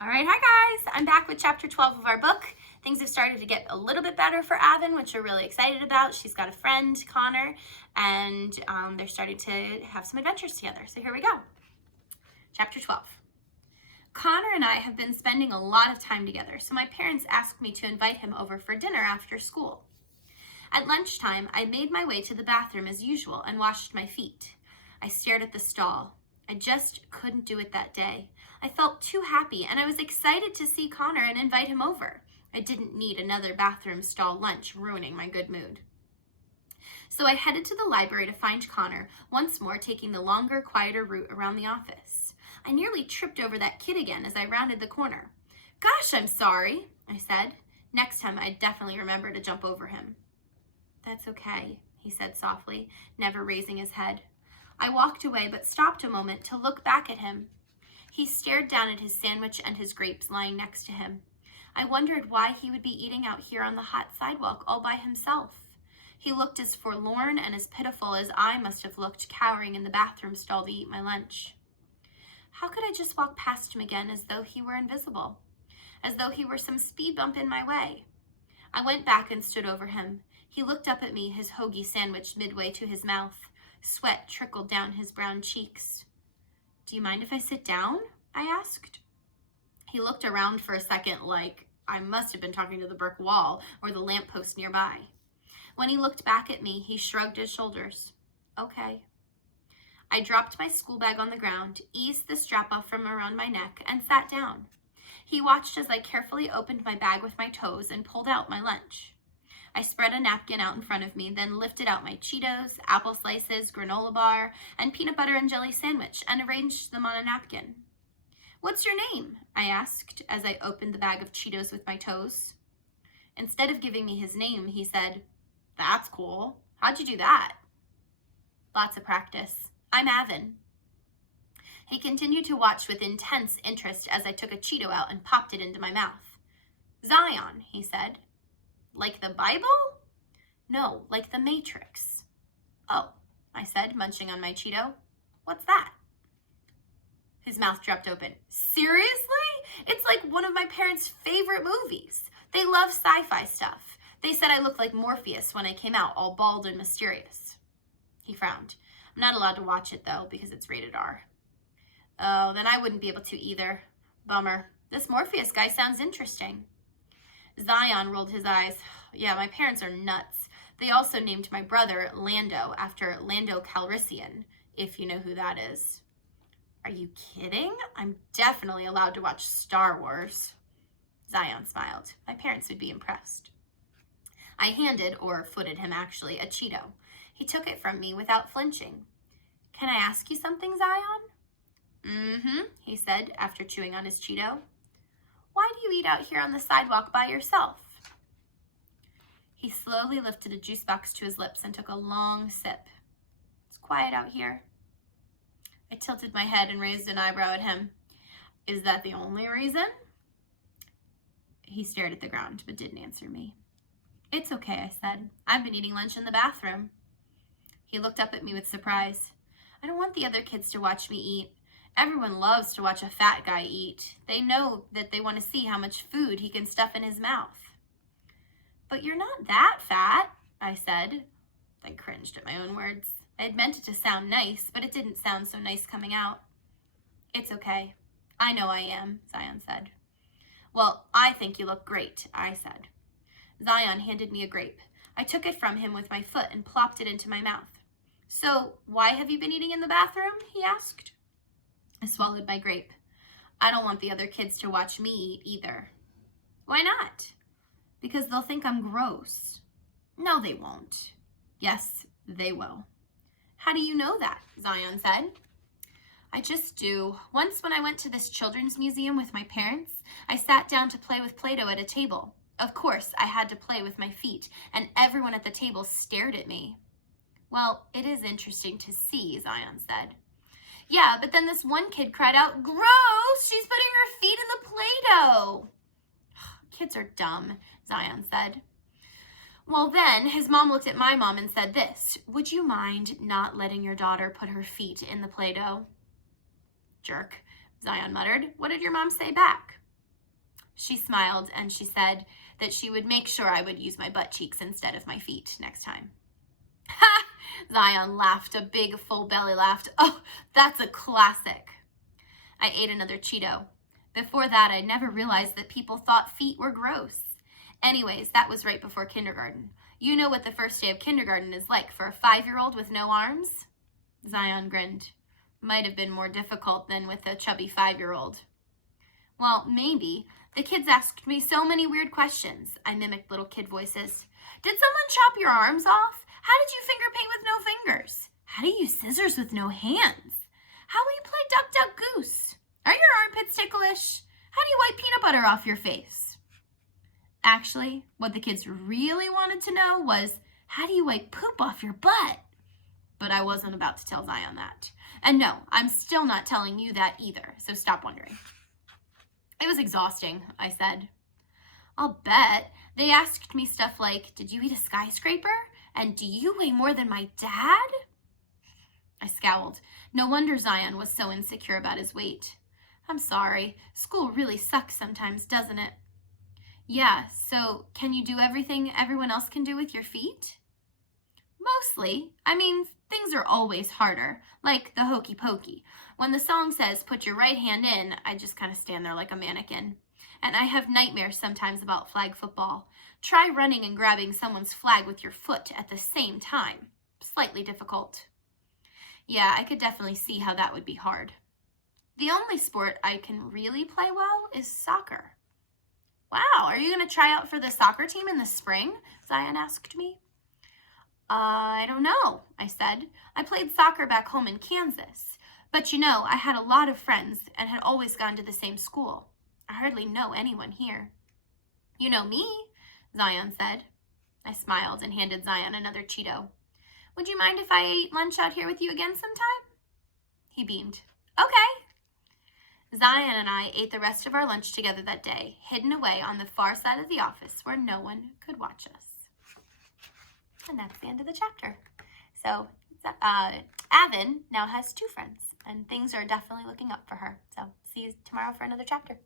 All right, hi guys. I'm back with chapter 12 of our book. Things have started to get a little bit better for Avon, which we're really excited about. She's got a friend, Connor, and they're starting to have some adventures together. So here we go. Chapter 12. Connor and I have been spending a lot of time together, so my parents asked me to invite him over for dinner after school. At lunchtime, I made my way to the bathroom as usual and washed my feet. I stared at the stall. I just couldn't do it that day. I felt too happy, and I was excited to see Connor and invite him over. I didn't need another bathroom stall lunch ruining my good mood. So I headed to the library to find Connor, once more taking the longer, quieter route around the office. I nearly tripped over that kid again as I rounded the corner. "Gosh, I'm sorry," I said. Next time I'd definitely remember to jump over him. "That's okay," he said softly, never raising his head. I walked away but stopped a moment to look back at him. He stared down at his sandwich and his grapes lying next to him. I wondered why he would be eating out here on the hot sidewalk all by himself. He looked as forlorn and as pitiful as I must have looked cowering in the bathroom stall to eat my lunch. How could I just walk past him again as though he were invisible? As though he were some speed bump in my way? I went back and stood over him. He looked up at me, his hoagie sandwich midway to his mouth. Sweat trickled down his brown cheeks. "Do you mind if I sit down?" I asked. He looked around for a second like I must have been talking to the brick wall or the lamppost nearby. When he looked back at me, he shrugged his shoulders. "Okay." I dropped my school bag on the ground, eased the strap off from around my neck, and sat down. He watched as I carefully opened my bag with my toes and pulled out my lunch. I spread a napkin out in front of me, then lifted out my Cheetos, apple slices, granola bar, and peanut butter and jelly sandwich and arranged them on a napkin. "What's your name?" I asked as I opened the bag of Cheetos with my toes. Instead of giving me his name, he said, "That's cool. How'd you do that?" "Lots of practice. I'm Avon." He continued to watch with intense interest as I took a Cheeto out and popped it into my mouth. "Zion," he said. "Like the Bible?" "No, like the Matrix." "Oh," I said, munching on my Cheeto. "What's that?" His mouth dropped open. "Seriously? It's like one of my parents' favorite movies. They love sci-fi stuff. They said I looked like Morpheus when I came out, all bald and mysterious." He frowned. "I'm not allowed to watch it, though, because it's rated R." "Oh, then I wouldn't be able to either. Bummer. This Morpheus guy sounds interesting." Zion rolled his eyes. "Yeah, my parents are nuts. They also named my brother Lando after Lando Calrissian, if you know who that is." "Are you kidding? I'm definitely allowed to watch Star Wars." Zion smiled. My parents would be impressed. I handed, or footed him actually, a Cheeto. He took it from me without flinching. "Can I ask you something, Zion?" "Mm-hmm," he said after chewing on his Cheeto. "Why do you eat out here on the sidewalk by yourself?" He slowly lifted a juice box to his lips and took a long sip. "It's quiet out here." I tilted my head and raised an eyebrow at him. "Is that the only reason?" He stared at the ground but didn't answer me. "It's okay," I said. "I've been eating lunch in the bathroom." He looked up at me with surprise. "I don't want the other kids to watch me eat. Everyone loves to watch a fat guy eat. They know that they want to see how much food he can stuff in his mouth." "But you're not that fat," I said, then cringed at my own words. I had meant it to sound nice, but it didn't sound so nice coming out. "It's okay. I know I am," Zion said. "Well, I think you look great," I said. Zion handed me a grape. I took it from him with my foot and plopped it into my mouth. "So, why have you been eating in the bathroom?" he asked. I swallowed my grape. "I don't want the other kids to watch me eat either." "Why not?" "Because they'll think I'm gross." "No, they won't." "Yes, they will." "How do you know that?" Zion said. "I just do. Once when I went to this children's museum with my parents, I sat down to play with Play-Doh at a table. Of course, I had to play with my feet, and everyone at the table stared at me." "Well, it is interesting to see," Zion said. "Yeah, but then this one kid cried out, 'Gross! She's putting her feet in the Play-Doh!'" "Kids are dumb," Zion said. Well, then his mom looked at my mom and said this: "Would you mind not letting your daughter put her feet in the Play-Doh?" "Jerk," Zion muttered. "What did your mom say back?" She smiled and she said that she would make sure I would use my butt cheeks instead of my feet next time. Ha! Zion laughed, a big full belly laugh. Oh, that's a classic. I ate another Cheeto. Before that, I never realized that people thought feet were gross. Anyways, that was right before kindergarten. You know what the first day of kindergarten is like for a 5-year-old with no arms? Zion grinned. Might have been more difficult than with a chubby 5-year-old. Well, maybe. The kids asked me so many weird questions. I mimicked little kid voices. Did someone chop your arms off? How did you finger paint with no fingers? How do you use scissors with no hands? How will you play duck, duck, goose? Are your armpits ticklish? How do you wipe peanut butter off your face? Actually, what the kids really wanted to know was, how do you wipe poop off your butt? But I wasn't about to tell Zion that. And no, I'm still not telling you that either, so stop wondering. It was exhausting, I said. I'll bet. They asked me stuff like, did you eat a skyscraper? And do you weigh more than my dad? I scowled. No wonder Zion was so insecure about his weight. I'm sorry. School really sucks sometimes, doesn't it? Yeah, so can you do everything everyone else can do with your feet? Mostly. I mean, things are always harder, like the hokey pokey. When the song says, put your right hand in, I just kind of stand there like a mannequin. And I have nightmares sometimes about flag football. Try running and grabbing someone's flag with your foot at the same time. Slightly difficult. Yeah, I could definitely see how that would be hard. The only sport I can really play well is soccer. Wow, are you going to try out for the soccer team in the spring? Zion asked me. I don't know, I said. I played soccer back home in Kansas. But you know, I had a lot of friends and had always gone to the same school. I hardly know anyone here. You know me, Zion said. I smiled and handed Zion another Cheeto. Would you mind if I ate lunch out here with you again sometime? He beamed. Okay. Zion and I ate the rest of our lunch together that day, hidden away on the far side of the office where no one could watch us. And that's the end of the chapter. So Avon now has 2 friends, and things are definitely looking up for her. So see you tomorrow for another chapter.